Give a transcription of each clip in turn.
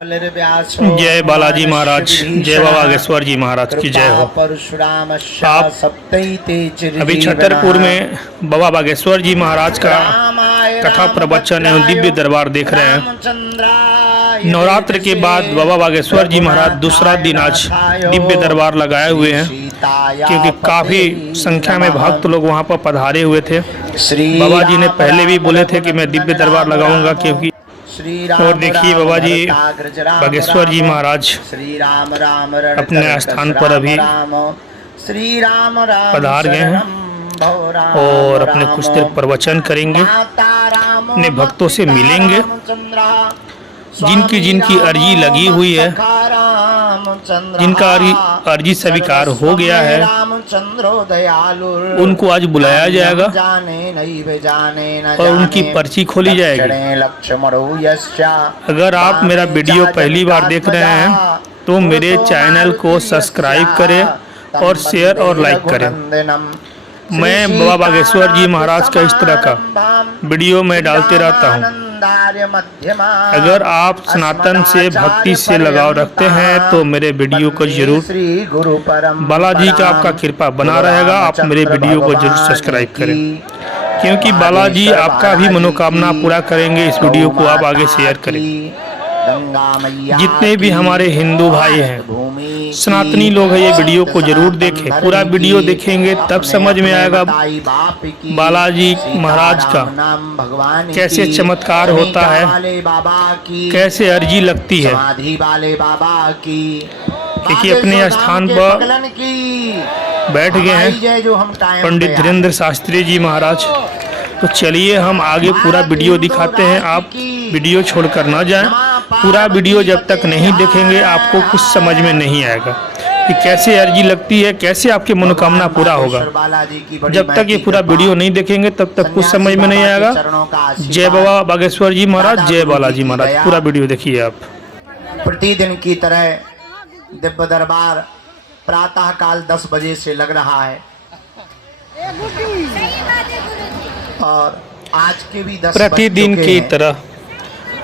जय बालाजी महाराज, जय बाबा बागेश्वर जी महाराज की जय हो। आप अभी छतरपुर में बाबा बागेश्वर जी महाराज का कथा प्रवचन एवं दिव्य दरबार देख रहे हैं। नवरात्र के बाद बाबा बागेश्वर जी महाराज दूसरा दिन आज दिव्य दरबार लगाए हुए हैं, क्योंकि काफ़ी संख्या में भक्त लोग वहां पर पधारे हुए थे। बाबा जी ने पहले भी बोले थे कि मैं दिव्य दरबार लगाऊंगा, क्योंकि और देखिए बाबा जी बागेश्वर जी महाराज अपने स्थान पर अभी पधार गए हैं और अपने कुछ देर प्रवचन करेंगे, अपने भक्तों से मिलेंगे। जिनकी अर्जी लगी हुई है, जिनका अर्जी स्वीकार हो गया है, उनको आज बुलाया जाएगा और उनकी पर्ची खोली जाएगी। अगर आप मेरा वीडियो पहली बार देख रहे हैं तो मेरे चैनल को सब्सक्राइब करें और शेयर और लाइक करें। मैं बाबा बागेश्वर जी महाराज का इस तरह का वीडियो मैं डालते रहता हूँ। अगर आप सनातन से भक्ति से लगाव रखते हैं तो मेरे वीडियो को जरूर, बालाजी का आपका कृपा बना रहेगा। आप मेरे वीडियो को जरूर सब्सक्राइब करें, क्योंकि बालाजी आपका भी मनोकामना पूरा करेंगे। इस वीडियो को आप आगे शेयर करें। जितने भी हमारे हिंदू भाई हैं, सनातनी लोग हैं, ये वीडियो को जरूर देखें। पूरा वीडियो देखेंगे तब समझ में आएगा बालाजी महाराज का कैसे चमत्कार होता है, कैसे अर्जी लगती है। देखिए अपने स्थान पर बैठ गए हैं पंडित धीरेन्द्र शास्त्री जी महाराज। तो चलिए हम आगे पूरा वीडियो दिखाते हैं। आप वीडियो छोड़कर ना जाएं। पूरा वीडियो जब तक नहीं देखेंगे आपको कुछ समझ में नहीं आएगा कि कैसे अर्जी लगती है, कैसे आपकी मनोकामना पूरा होगा। जब तक ये पूरा वीडियो नहीं देखेंगे तब तक कुछ समझ में नहीं आएगा। जय बाबा बागेश्वर जी महाराज, जय बालाजी महाराज। पूरा वीडियो देखिए आप। प्रतिदिन की तरह दिव्य दरबार प्रातः काल 10 बजे से लग रहा है और आज के भी 10 प्रतिदिन की तरह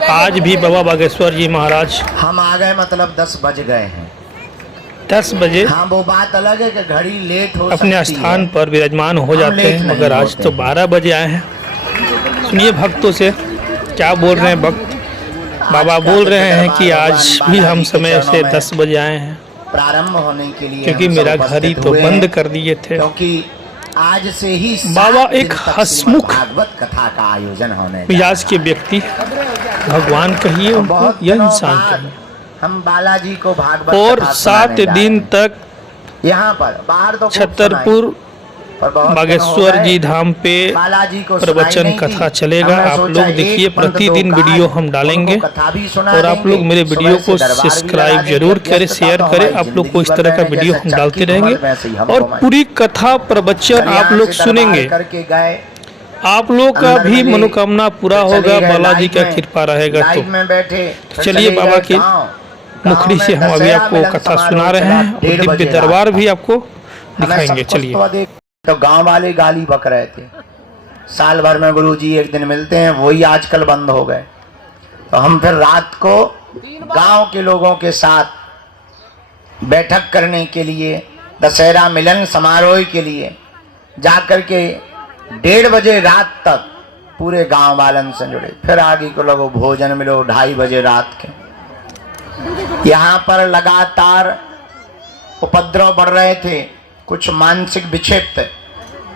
आज भी बाबा बागेश्वर जी महाराज हम आ गए, मतलब 10 बज गए हैं। 10 बजे हाँ, वो बात अलग है कि घड़ी लेट हो अपने स्थान पर विराजमान हो जाते हैं, मगर आज तो 12 बजे आए हैं। सुनिए भक्तों से क्या बोल रहे हैं भक्त। बाबा बोल रहे हैं कि आज भी हम समय से 10 बजे आए हैं प्रारंभ होने के लिए, क्योंकि मेरा घड़ी तो बंद कर दिए थे। क्योंकि आज से ही बाबा एक हंसमुख भागवत कथा का आयोजन होने मिजाज के व्यक्ति, भगवान कहिए उनको या इंसान कहिए, हम बालाजी को भागवत और 7 दिन तक यहाँ पर बाहर तो छतरपुर बागेश्वर जी धाम पे प्रवचन कथा चलेगा। आप लोग देखिए, प्रतिदिन वीडियो हम डालेंगे और आप लोग मेरे वीडियो को सब्सक्राइब जरूर करें, शेयर करें। आप लोग को इस तरह का वीडियो हम डालते रहेंगे और पूरी कथा प्रवचन आप लोग सुनेंगे। आप लोग का भी मनोकामना पूरा होगा, बालाजी का कृपा रहेगा। तो चलिए बाबा की मुखड़ी से हम अभी आपको कथा सुना रहे हैं और दिव्य दरबार भी आपको दिखाएंगे। चलिए। तो गांव वाले गाली बक रहे थे, साल भर में गुरुजी एक दिन मिलते हैं, वही आजकल बंद हो गए। तो हम फिर रात को गांव के लोगों के साथ बैठक करने के लिए, दशहरा मिलन समारोह के लिए जाकर के 1:30 बजे रात तक पूरे गांव वालन से जुड़े। फिर आगे को लोगों भोजन मिलो 2:30 बजे रात के। यहाँ पर लगातार उपद्रव बढ़ रहे थे। कुछ मानसिक विक्षिप्त,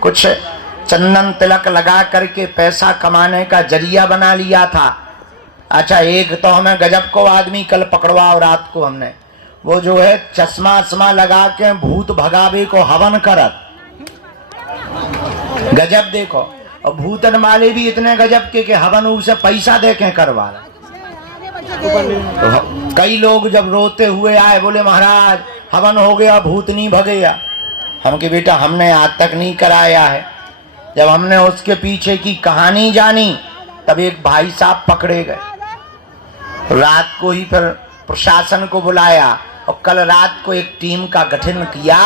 कुछ चंदन तिलक लगा करके पैसा कमाने का जरिया बना लिया था। अच्छा, एक तो हमें गजब को आदमी कल पकड़वा और रात को हमने वो जो है चश्मा लगा के भूत भगावे को हवन करत, गजब देखो। और भूतन वाले भी इतने गजब के हवन उसे पैसा दे के करवा रहे। तो कई लोग जब रोते हुए आए, बोले महाराज हवन हो गया, भूत नहीं भगेया। हम के बेटा हमने आज तक नहीं कराया है। जब हमने उसके पीछे की कहानी जानी तब एक भाई साहब पकड़े गए। रात को ही फिर प्रशासन को बुलाया और कल रात को एक टीम का गठन किया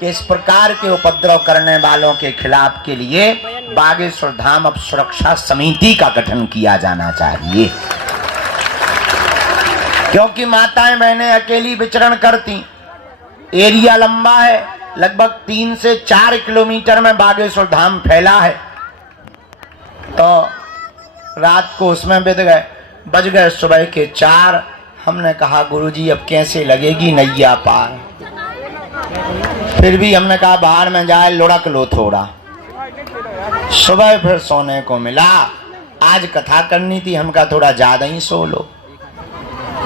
कि इस प्रकार के उपद्रव करने वालों के खिलाफ के लिए बागेश्वर धाम अब सुरक्षा समिति का गठन किया जाना चाहिए। क्योंकि माताएं बहनें अकेली विचरण करती। एरिया लंबा है, लगभग 3 से 4 किलोमीटर में बागेश्वर धाम फैला है। तो रात को उसमें बज गए सुबह के 4। हमने कहा गुरुजी अब कैसे लगेगी नैया पार। फिर भी हमने कहा बाहर में जाए लुढ़क लो थोड़ा। सुबह फिर सोने को मिला। आज कथा करनी थी, हम कहा थोड़ा ज्यादा ही सो लो,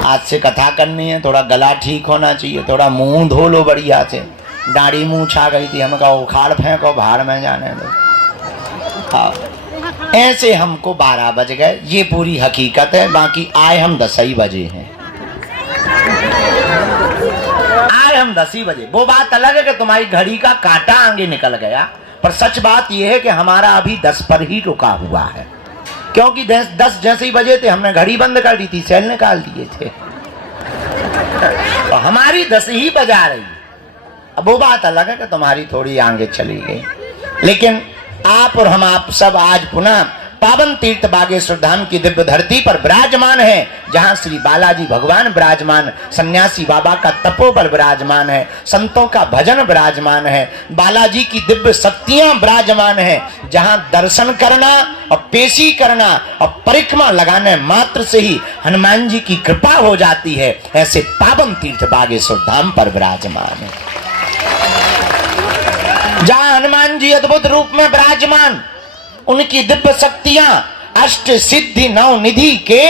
आज से कथा करनी है, थोड़ा गला ठीक होना चाहिए, थोड़ा मुंह धो लो बढ़िया से, दाढ़ी मुंह छा गई थी। हम कहा उखाड़ फेंको, बाहर में जाने दो। ऐसे हमको 12 बज गए, ये पूरी हकीकत है। बाकी आए हम 10 ही बजे हैं, आए हम 10 ही बजे। वो बात अलग है कि तुम्हारी घड़ी का कांटा आगे निकल गया, पर सच बात यह है कि हमारा अभी 10 पर ही रुका हुआ है। क्योंकि 10 जैसे ही बजे थे हमने घड़ी बंद कर दी थी, सेल निकाल दिए थे, तो हमारी 10 ही बजा रही। अब वो बात अलग है कि तुम्हारी थोड़ी आगे चली गई। लेकिन आप और हम आप सब आज पुनः पावन तीर्थ बागेश्वर धाम की दिव्य धरती पर विराजमान है, जहां श्री बालाजी भगवान विराजमान, सन्यासी बाबा का तपोबल विराजमान है, संतों का भजन विराजमान है, बालाजी की दिव्य शक्तियां विराजमान है, जहां दर्शन करना और पेशी करना और परिक्रमा लगाने मात्र से ही हनुमान जी की कृपा हो जाती है। ऐसे पावन तीर्थ बागेश्वर धाम पर विराजमान है, जहां हनुमान जी अद्भुत रूप में विराजमान, उनकी दिव्य शक्तियां अष्ट सिद्धि नव निधि के,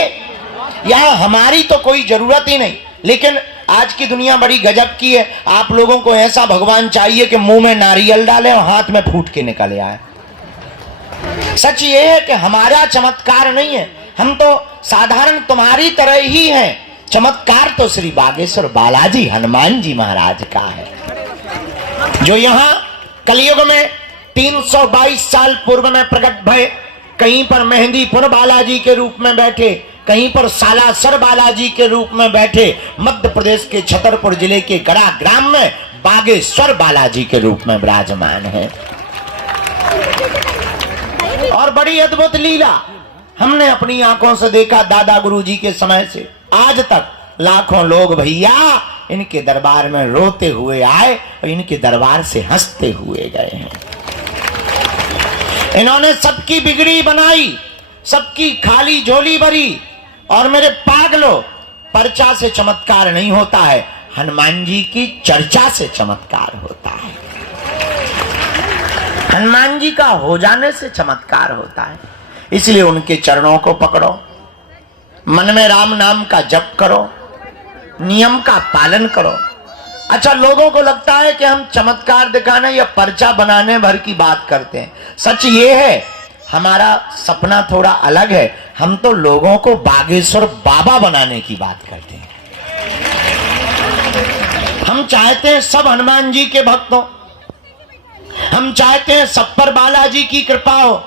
यहां हमारी तो कोई जरूरत ही नहीं। लेकिन आज की दुनिया बड़ी गजब की है। आप लोगों को ऐसा भगवान चाहिए कि मुंह में नारियल डाले और हाथ में फूट के निकल आए। सच ये है कि हमारा चमत्कार नहीं है, हम तो साधारण तुम्हारी तरह ही हैं। चमत्कार तो श्री बागेश्वर बालाजी हनुमान जी महाराज का है, जो यहाँ कलयुग में 322 साल पूर्व में प्रकट भय। कहीं पर मेहंदीपुर बालाजी के रूप में बैठे, कहीं पर सालासर बालाजी के रूप में बैठे, मध्य प्रदेश के छतरपुर जिले के गड़ा ग्राम में बागेश्वर बालाजी के रूप में विराजमान है। और बड़ी अद्भुत लीला हमने अपनी आंखों से देखा। दादा गुरुजी के समय से आज तक लाखों लोग भैया इनके दरबार में रोते हुए आए और इनके दरबार से हंसते हुए गए हैं। इन्होंने सबकी बिगड़ी बनाई, सबकी खाली झोली भरी। और मेरे पागलों, पर्चा से चमत्कार नहीं होता है, हनुमान जी की चर्चा से चमत्कार होता है। हनुमान जी का हो जाने से चमत्कार होता है। इसलिए उनके चरणों को पकड़ो, मन में राम नाम का जप करो, नियम का पालन करो। अच्छा, लोगों को लगता है कि हम चमत्कार दिखाने या पर्चा बनाने भर की बात करते हैं। सच ये है, हमारा सपना थोड़ा अलग है। हम तो लोगों को बागेश्वर बाबा बनाने की बात करते हैं। हम चाहते हैं सब हनुमान जी के भक्त हो, हम चाहते हैं सब पर बालाजी की कृपा हो।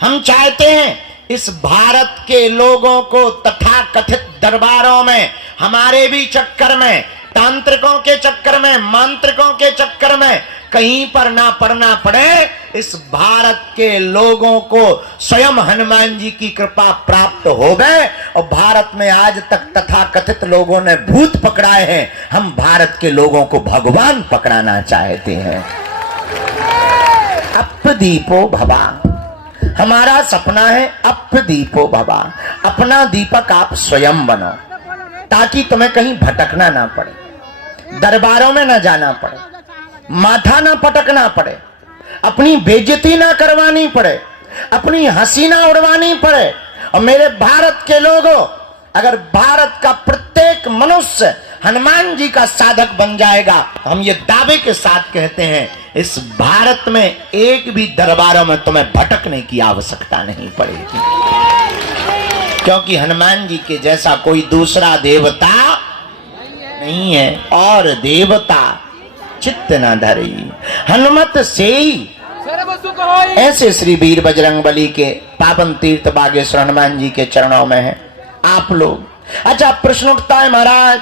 हम चाहते हैं इस भारत के लोगों को तथा कथित दरबारों में, हमारे भी चक्कर में, तांत्रिकों के चक्कर में, मांत्रिकों के चक्कर में कहीं पर ना पड़ना पड़े। इस भारत के लोगों को स्वयं हनुमान जी की कृपा प्राप्त हो गए। और भारत में आज तक तथा कथित लोगों ने भूत पकड़ाए हैं, हम भारत के लोगों को भगवान पकड़ाना चाहते हैं। अपदीपो भवा, हमारा सपना है अपदीपो भवा। अपना दीपक आप स्वयं बनो, ताकि तुम्हें कहीं भटकना ना पड़े, दरबारों में ना जाना पड़े, माथा ना पटकना पड़े, अपनी बेइज्जती ना करवानी पड़े, अपनी हंसी ना उड़वानी पड़े। और मेरे भारत के लोगों, अगर भारत का प्रत्येक मनुष्य हनुमान जी का साधक बन जाएगा, हम ये दावे के साथ कहते हैं, इस भारत में एक भी दरबारों में तुम्हें भटकने की आवश्यकता नहीं पड़ेगी। क्योंकि हनुमान जी के जैसा कोई दूसरा देवता नहीं है। और देवता चित्त न धरी हनुमत से ही। ऐसे श्री वीर बजरंगबली के पावन तीर्थ बागेश्वर हनुमान जी के चरणों में है आप लोग। अच्छा, प्रश्न उठता है महाराज,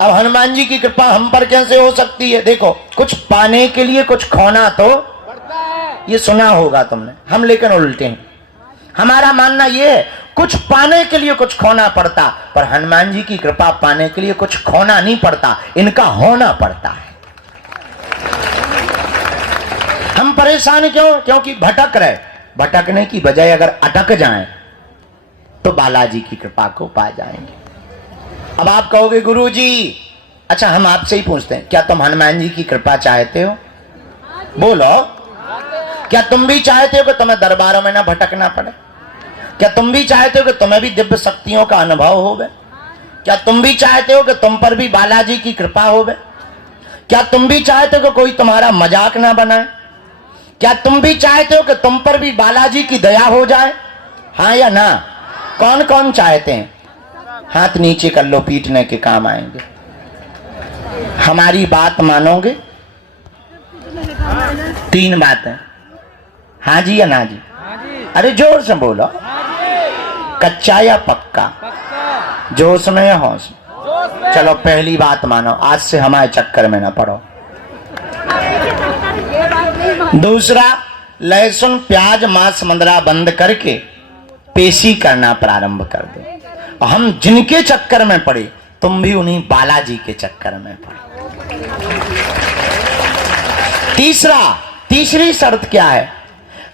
अब हनुमान जी की कृपा हम पर कैसे हो सकती है? देखो, कुछ पाने के लिए कुछ खोना तो ये सुना होगा तुमने, हम लेकिन उल्टे हैं। हमारा मानना ये है, कुछ पाने के लिए कुछ खोना पड़ता, पर हनुमान जी की कृपा पाने के लिए कुछ खोना नहीं पड़ता, इनका होना पड़ता है। हम परेशान क्यों? क्योंकि भटक रहे। भटकने की बजाय अगर अटक जाएं तो बालाजी की कृपा को पा जाएंगे। अब आप कहोगे गुरुजी, अच्छा हम आपसे ही पूछते हैं, क्या तुम हनुमान जी की कृपा चाहते हो? बोलो, क्या तुम भी चाहते हो कि तुम्हें दरबारों में ना भटकना पड़े? क्या तुम भी चाहते हो कि तुम्हें भी दिव्य शक्तियों का अनुभव होवे? क्या तुम भी चाहते हो कि तुम पर भी बालाजी की कृपा होवे? क्या तुम भी चाहते हो कि कोई तुम्हारा मजाक ना बनाए? क्या तुम भी चाहते हो कि तुम पर भी बालाजी की दया हो जाए? हाँ या ना? कौन कौन चाहते हैं? हाथ नीचे कर लो, पीटने के काम आएंगे। हमारी बात मानोगे? 3 बातें, हाँ जी या ना जी? अरे जोर से बोलो। कच्चा या पक्का? जोश में या होश में? चलो पहली बात मानो, आज से हमारे चक्कर में ना पड़ो। दूसरा, लहसुन प्याज मांस मंदरा बंद करके पेशी करना प्रारंभ कर दो। और हम जिनके चक्कर में पड़े, तुम भी उन्हीं बालाजी के चक्कर में पड़े। तीसरी शर्त क्या है?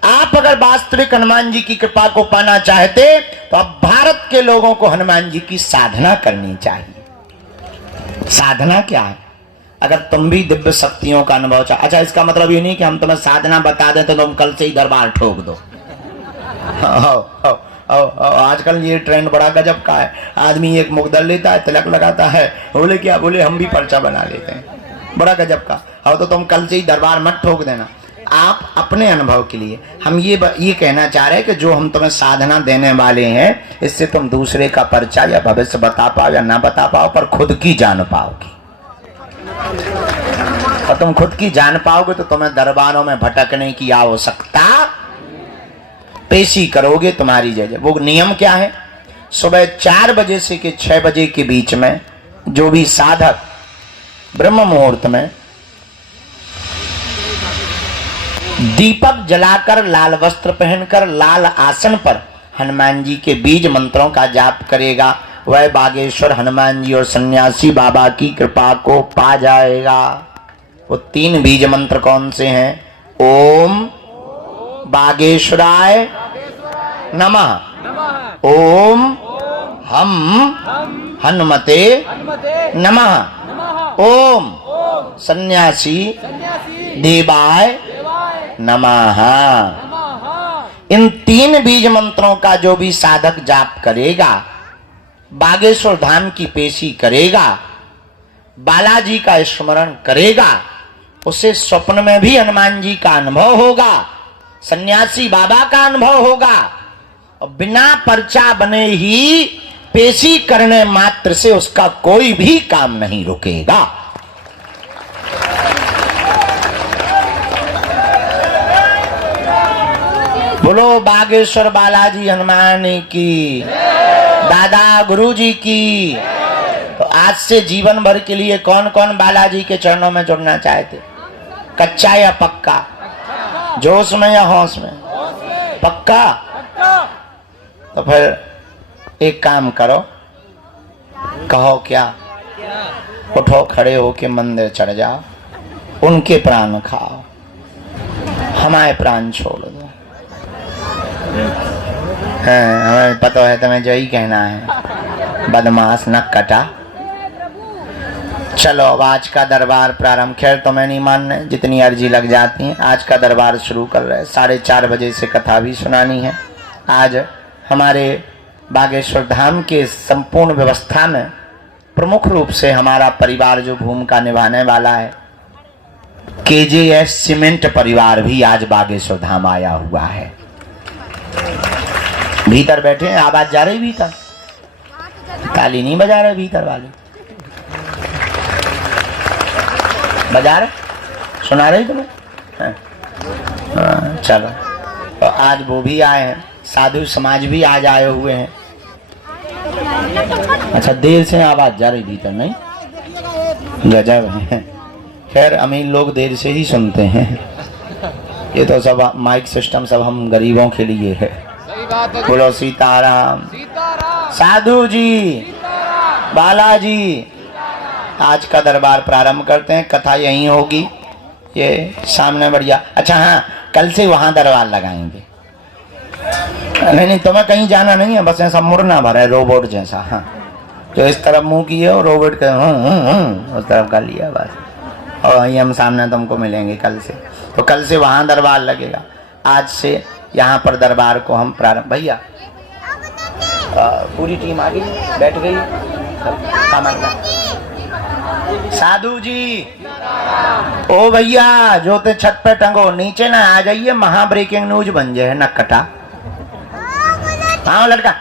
आप अगर वास्तविक हनुमान जी की कृपा को पाना चाहते तो अब भारत के लोगों को हनुमान जी की साधना करनी चाहिए। साधना क्या है? अगर तुम भी दिव्य शक्तियों का अनुभव चाह, अच्छा इसका मतलब ये नहीं कि हम तुम्हें साधना बता दें तो तुम कल से ही दरबार ठोक दो। आजकल ये ट्रेंड बड़ा गजब का है। आदमी एक मुकदर लेता है, तिलक लगाता है, बोले क्या बोले हम भी पर्चा बना लेते हैं, बड़ा गजब का। तो तुम कल से ही दरबार मत ठोक देना। आप अपने अनुभव के लिए हम ये कहना चाह रहे हैं कि जो हम तुम्हें साधना देने वाले हैं, इससे तुम दूसरे का पर्चा या भविष्य बता पाओ या ना बता पाओ, पर खुद की जान पाओगे। और तुम खुद की जान पाओगे तो तुम्हें दरबारों में भटकने की आवश्यकता, पेशी करोगे तुम्हारी जगह। वो नियम क्या है? सुबह 4 बजे से 6 बजे के बीच में जो भी साधक ब्रह्म मुहूर्त में दीपक जलाकर, लाल वस्त्र पहनकर, लाल आसन पर हनुमान जी के बीज मंत्रों का जाप करेगा, वह बागेश्वर हनुमान जी और सन्यासी बाबा की कृपा को पा जाएगा। वो 3 बीज मंत्र कौन से हैं? ओम बागेश्वराय नमः, ओम हम हनुमते नमः, ओम सन्यासी देवाय नमः। इन 3 बीज मंत्रों का जो भी साधक जाप करेगा, बागेश्वर धाम की पेशी करेगा, बालाजी का स्मरण करेगा, उसे स्वप्न में भी हनुमान जी का अनुभव होगा, सन्यासी बाबा का अनुभव होगा, और बिना पर्चा बने ही पेशी करने मात्र से उसका कोई भी काम नहीं रुकेगा। बोलो बागेश्वर बालाजी हनुमान की, दादा गुरुजी की। तो आज से जीवन भर के लिए कौन कौन बालाजी के चरणों में जुड़ना चाहते? कच्चा या पक्का? जोश में या होश में? पक्का? तो फिर एक काम करो, कहो क्या? उठो, खड़े होके मंदिर चढ़ जाओ, उनके प्राण खाओ, हमारे प्राण छोड़ दो। हमें पता है तुम्हें जो ही कहना है, बदमाश न कटा। चलो अब आज का दरबार प्रारंभ। खैर तुम्हें नहीं मानने, जितनी अर्जी लग जाती है। आज का दरबार शुरू कर रहे हैं। 4:30 बजे से कथा भी सुनानी है। आज हमारे बागेश्वर धाम के संपूर्ण व्यवस्था में प्रमुख रूप से हमारा परिवार जो भूमिका निभाने वाला है, केजेएस सीमेंट परिवार भी आज बागेश्वर धाम आया हुआ है। भीतर बैठे हैं, आवाज जा रही भीतर? ताली नहीं बजा रहे भीतर वाले? बजा रहे? सुना रही तुम्हें? हाँ, चलो। तो आज वो भी आए हैं, साधु समाज भी आज आए हुए हैं। अच्छा, देर से आवाज जा रही भीतर? नहीं, गजब है। खैर अमीर लोग देर से ही सुनते हैं, ये तो सब माइक सिस्टम सब हम गरीबों के लिए है। बोलो सीताराम। साधु जी, बालाजी, आज का दरबार प्रारंभ करते हैं। कथा यहीं होगी, ये सामने बढ़िया। अच्छा हाँ, कल से वहां दरबार लगाएंगे। नहीं तुम्हें कहीं जाना नहीं है, बस ऐसा मुड़ना भरा है रोबोट जैसा। हाँ, जो इस तरफ मुंह किए और रोबोट के उस तरफ कर लिया बस। और वहीं हम सामने तुमको मिलेंगे कल से। तो कल से वहां दरबार लगेगा, आज से यहाँ पर दरबार को हम प्रारंभ। भैया पूरी टीम आ गई, बैठ गई, सामान ला। साधु जी, ओ भैया जो ते छत पे टंगो, नीचे ना आ जाइए, महा ब्रेकिंग न्यूज बन जाए। नक्कटा हाँ लड़का,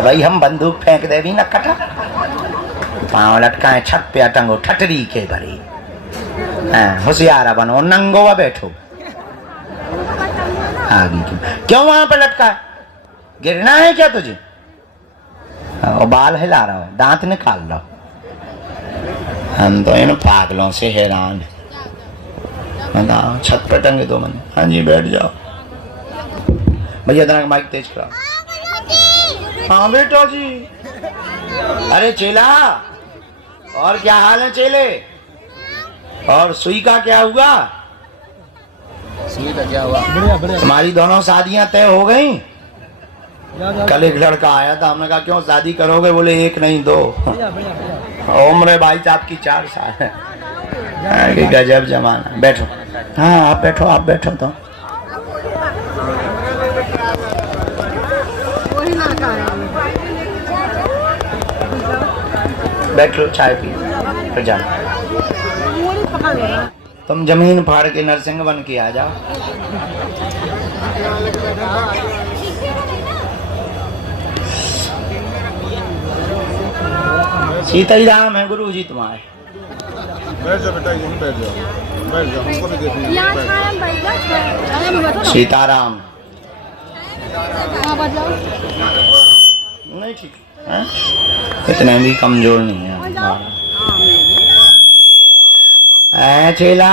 भाई हम बंदूक फेंक दे भी नक्कटा। पाँव लटकाए छत पे टंगो, ठटरी के भरी। होशियारा बनो, नंगो व बैठो। आगे क्यों वहां पे लटका है? गिरना है क्या तुझे? और बाल हिला रहा हो, दांत निकाल रहा हो। हम तो इन पागलों से हैरान है। बताओ छत पे टंगे दो मन। हाँ जी बैठ जाओ। भैया जरा माइक तेज करो। हाँ बेटा जी। अरे चेला, और क्या हाल है चेले? और सुई का क्या हुआ? सुई का क्या हुआ? तुम्हारी दोनों शादियां तय हो गई? कल एक लड़का आया था, हमने कहा क्यों शादी करोगे? बोले एक नहीं दो। उम्र भाई साहब की 4 साल है। गजब जमाना। बैठो। हाँ आप बैठो, आप बैठो तो। बैठ लो, चाय पी फिर जाना। तुम जमीन फाड़ के नरसिंह बन के आ जाओ। सीता ही राम है गुरु जी तुम्हारे। बैठ जाओ बेटा, यहीं बैठ जाओ, बैठ जाओ, हमको भी देखिए। सीताराम। नहीं ठीक है, इतने भी कमजोर नहीं है। चेला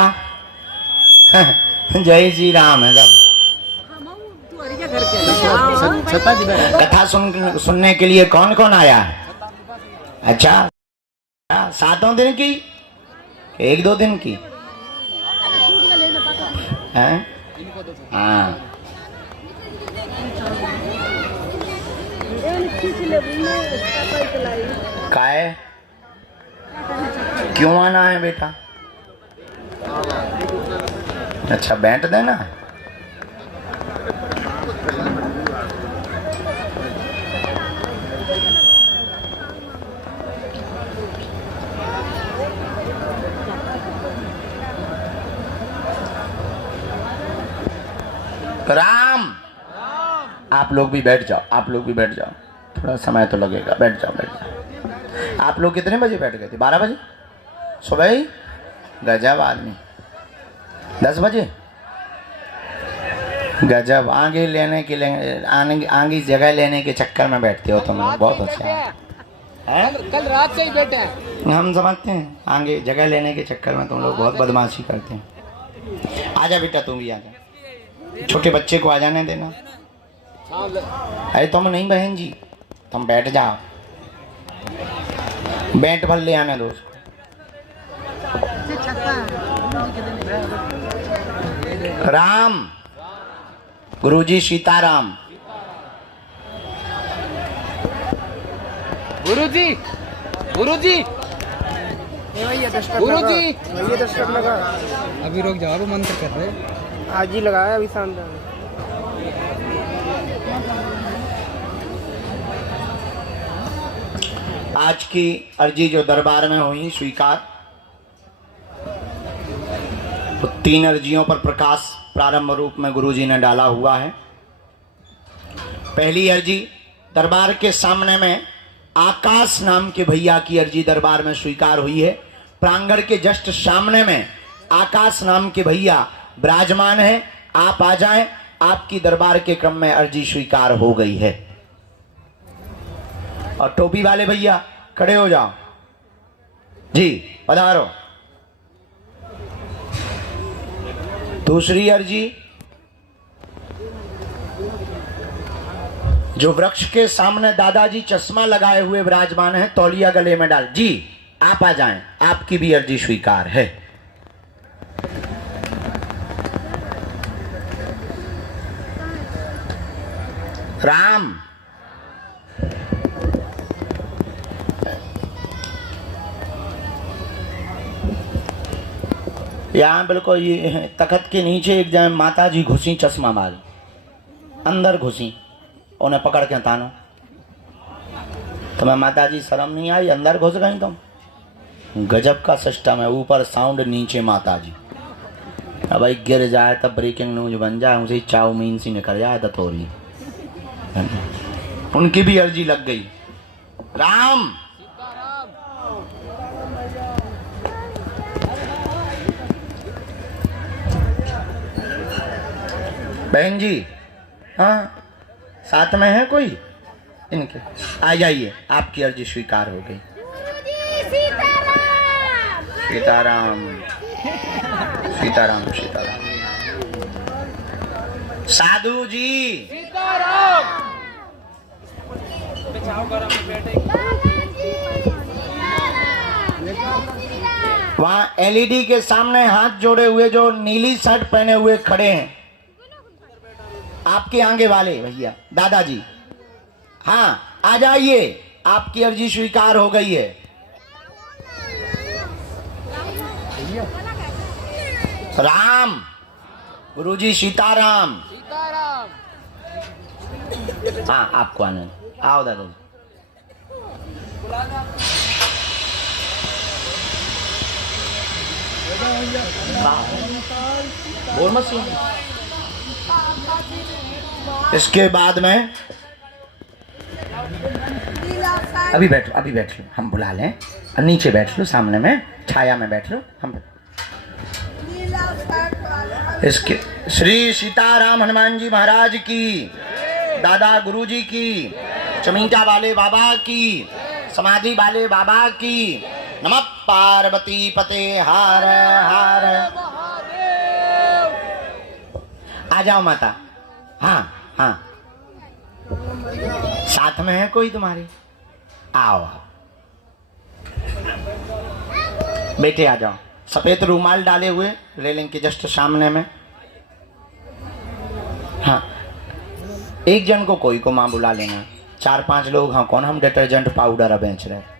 जय श्री राम है सब। कथा सुनने के लिए कौन कौन आया है? अच्छा 7 दिन की, 1-2 दिन की है? हाँ काय क्यों आना है बेटा? अच्छा बैठ देना। राम, आप लोग भी बैठ जाओ, आप लोग भी बैठ जाओ, थोड़ा समय तो लगेगा। बैठ जाओ, बैठ जाओ। आप लोग कितने बजे बैठ गए थे? 12 बजे सुबह ही? गजब आदमी। 10 बजे गजब। आगे लेने के लिए आगे जगह लेने के चक्कर में बैठते हो तुम लोग, बहुत अच्छा है। कल रात से ही बैठे हैं। हम समझते हैं, आगे जगह लेने के चक्कर में तुम लोग बहुत बदमाशी करते हैं। आजा बेटा, तुम भी आजा। छोटे बच्चे को आ जाने देना। अरे तुम नहीं बहन जी, तुम बैठ जाओ। बैठ भर ले आने दो। राम, गुरुजी सीताराम। गुरुजी, गुरुजी, गुरुजी, अभी रुक जाओ, अभी मंत्र कर रहे। आज ही लगाया अभी शानदार। आज की अर्जी जो दरबार में हुई स्वीकार, तो 3 अर्जियों पर प्रकाश प्रारंभ रूप में गुरुजी ने डाला हुआ है। पहली अर्जी दरबार के सामने में आकाश नाम के भैया की अर्जी दरबार में स्वीकार हुई है। प्रांगण के जस्ट सामने में आकाश नाम के भैया विराजमान है। आप आ जाएं, आपकी दरबार के क्रम में अर्जी स्वीकार हो गई है। और टोपी वाले भैया खड़े हो जाओ जी, पधारो। दूसरी अर्जी जो वृक्ष के सामने दादाजी चश्मा लगाए हुए विराजमान है, तौलिया गले में डाल। जी आप आ जाएं, आपकी भी अर्जी स्वीकार है। राम यहाँ बिल्कुल ये तखत के नीचे एक जन माता जी घुसी, चश्मा मारी, अंदर घुसी, उन्हें पकड़ के तानो। तुम्हें माता जी शर्म नहीं आई, अंदर घुस गई तुम? गजब का सिस्टम है, ऊपर साउंड नीचे माता जी। अब भाई गिर जाए तब ब्रेकिंग न्यूज बन जाए, उसे चाउमीन सी निकल जाए तो थोड़ी। उनकी भी अर्जी लग गई। राम बहन जी, हाँ साथ में है कोई? इनके आ जाइए, आपकी अर्जी स्वीकार हो गई। सीताराम सीताराम सीताराम। साधु जी वहां एलईडी के सामने हाथ जोड़े हुए जो नीली शर्ट पहने हुए खड़े हैं, आपके आगे वाले भैया दादाजी, हाँ आ जाइए, आपकी अर्जी स्वीकार हो गई है। राम गुरुजी सीताराम। हाँ आपको आनंद, आओ दादाजी। बोल मत सुन। इसके बाद में अभी बैठ लो, हम बुला लें। नीचे बैठ लो, सामने में छाया में बैठ लो। हम इसके श्री सीताराम हनुमान जी महाराज की, दादा गुरुजी की, चमीटा वाले बाबा की, समाधि वाले बाबा की। नमः पार्वती पते हार हार। आ जाओ माता। हाँ हाँ साथ में है कोई तुम्हारे? आओ बेटे आ जाओ। सफेद रूमाल डाले हुए रेलिंग के जस्ट सामने में। हाँ एक जन को कोई को माँ बुला लेना। 4-5 लोग, हाँ कौन? हम डिटर्जेंट पाउडर बेच रहे हैं।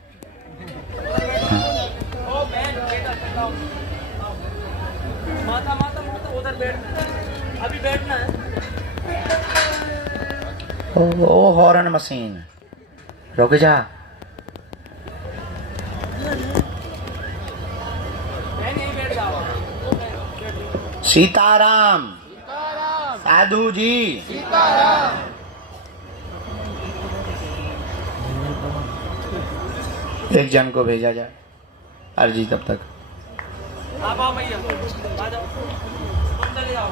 अभी बैठना है। ओ हॉर्न मशीन, रुक जा। सीताराम साधु जी। एक जन को भेजा जाए अर्जी तब तक। आप आओ भैया, आ जाओ, तुम चले जाओ।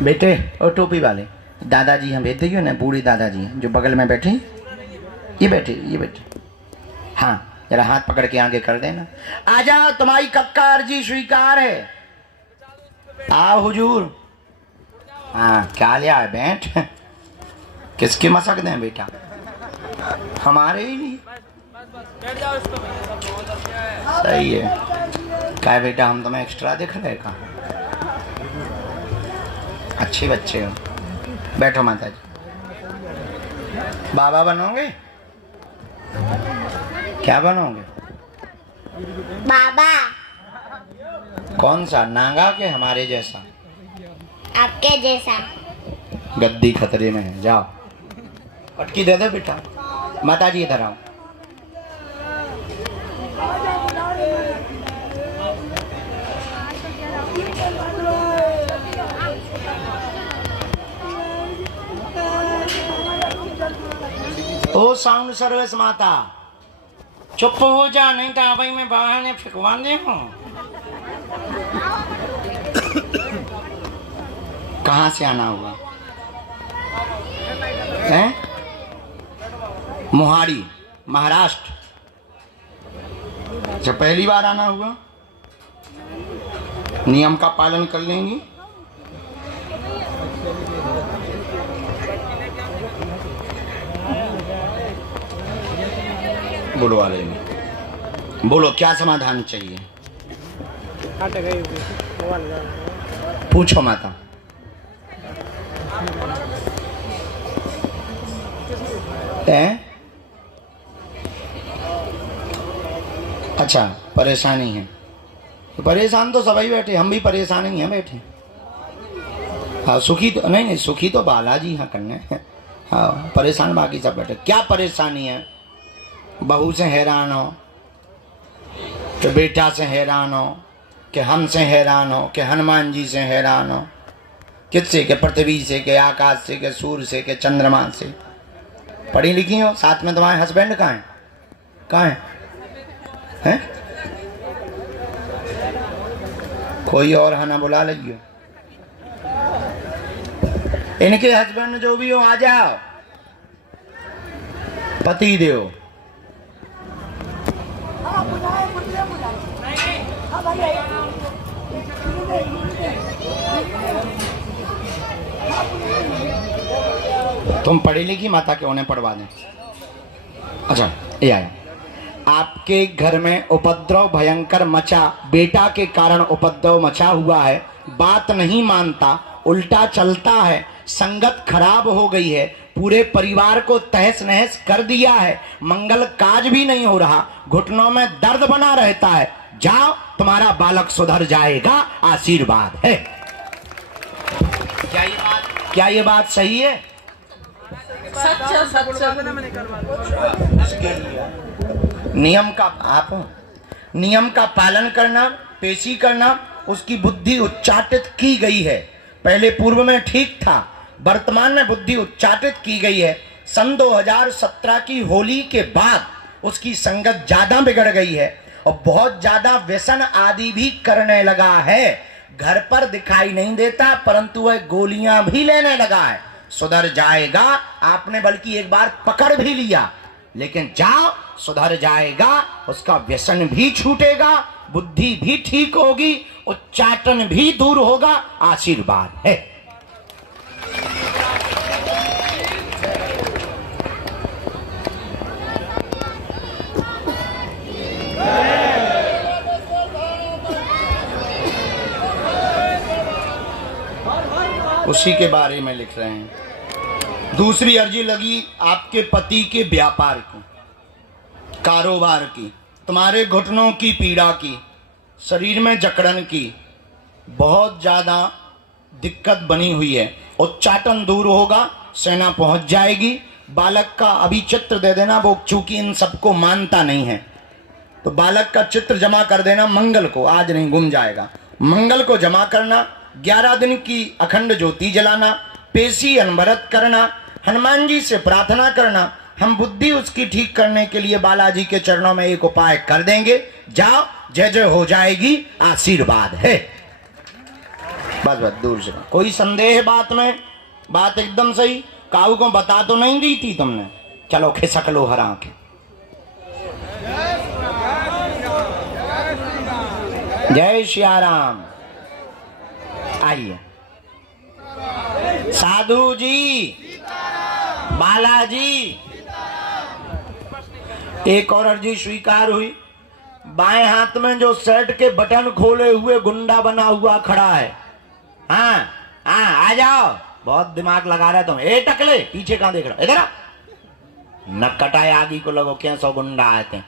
बेटे और टोपी वाले दादाजी हम भेज देंगे ना, बूढ़ी दादाजी हैं जो बगल में बैठे। ये बैठे हाँ जरा हाथ पकड़ के आगे कर देना। आ जाओ, तुम्हारी कब का अर्जी स्वीकार है। आओ हुजूर। हाँ क्या लिया है? बैठ। किसके मसक दें बेटा? हमारे ही लिए। सही है। क्या है बेटा, हम तुम्हें एक्स्ट्रा दिख रहे हैं? कहाँ? अच्छे बच्चे हो। बैठो माता जी। बाबा बनोगे? क्या बनोगे? बाबा। कौन सा? नांगा के हमारे जैसा? आपके जैसा। गद्दी खतरे में है। जाओ पटकी दे दे बेटा। माता जी इधर आओ। ओ साउंड सर्विस माता, चुप हो जा, नहीं तो भाई मैं बाहर ने फिकवा दे हूँ। कहाँ से आना हुआ है? मोहाड़ी महाराष्ट्र। जो पहली बार आना हुआ? नियम का पालन कर लेंगी? बोलो वाले में बोलो, क्या समाधान चाहिए? पूछो माता। अच्छा, परेशानी है तो परेशान तो सभी बैठे, हम भी परेशान ही हैं बैठे। हाँ सुखी तो नहीं, सुखी तो बालाजी हाँ करने। हाँ परेशान बाकी सब बैठे। क्या परेशानी है? बहू से हैरान हो, कि बेटा से हैरान हो, कि हमसे हैरान हो, कि हनुमान जी से हैरान हो, किससे? के पृथ्वी से, के आकाश से, के सूर्य से, के चंद्रमा से। पढ़ी लिखी हो? साथ में तुम्हारे हस्बैंड कहाँ है? कहाँ है? कोई और है ना, बुला लीजिए। इनके हस्बैंड जो भी हो आ जाओ। पति देव तुम पढ़ी लिखी माता के उन्हें पढ़वा दें। अच्छा ये आया। आपके घर में उपद्रव भयंकर मचा, बेटा के कारण उपद्रव मचा हुआ है, बात नहीं मानता, उल्टा चलता है, संगत खराब हो गई है, पूरे परिवार को तहस नहस कर दिया है, मंगल काज भी नहीं हो रहा, घुटनों में दर्द बना रहता है। जाओ तुम्हारा बालक सुधर जाएगा, आशीर्वाद है। क्या ये बात सही है? नियम का पालन करना, पेशी करना, उसकी बुद्धि उच्चाटित की गई है। पहले पूर्व में ठीक था, वर्तमान में बुद्धि उच्चाटित की गई है। सन 2017 की होली के बाद उसकी संगत ज्यादा बिगड़ गई है और बहुत ज्यादा व्यसन आदि भी करने लगा है। घर पर दिखाई नहीं देता परंतु वह गोलियां भी लेने लगा है। सुधर जाएगा, आपने बल्कि एक बार पकड़ भी लिया, लेकिन जाओ सुधर जाएगा, उसका व्यसन भी छूटेगा, बुद्धि भी ठीक होगी, उच्चाटन भी दूर होगा, आशीर्वाद है। उसी के बारे में लिख रहे हैं। दूसरी अर्जी लगी आपके पति के व्यापार की, कारोबार की, तुम्हारे घुटनों की पीड़ा की, शरीर में जकड़न की, बहुत ज्यादा दिक्कत बनी हुई है। उच्चाटन दूर होगा, सेना पहुंच जाएगी। बालक का अभी चित्र दे देना, वो चूंकि इन सबको मानता नहीं है तो बालक का चित्र जमा कर देना मंगल को, आज नहीं गुम जाएगा। मंगल को जमा करना, 11 दिन की अखंड ज्योति जलाना, पेशी अनवरत करना, हनुमान जी से प्रार्थना करना। हम बुद्धि उसकी ठीक करने के लिए बालाजी के चरणों में एक उपाय कर देंगे। जाओ, जय जय हो जाएगी, आशीर्वाद है। बस बस दूर से। कोई संदेह बात में? बात एकदम सही। काऊ को बता तो नहीं दी थी तुमने? चलो खिसक लो हरा के। जय श्री राम। आइए साधु जी, बालाजी। एक और अर्जी स्वीकार हुई। बाएं हाथ में जो शर्ट के बटन खोले हुए गुंडा बना हुआ खड़ा है, हाँ हाँ आ जाओ, बहुत दिमाग लगा रहे तुम। ए टकले, पीछे कहां देख रहा? इधर न कटाए आगे को लगो, क्या 100 गुंडा आते हैं।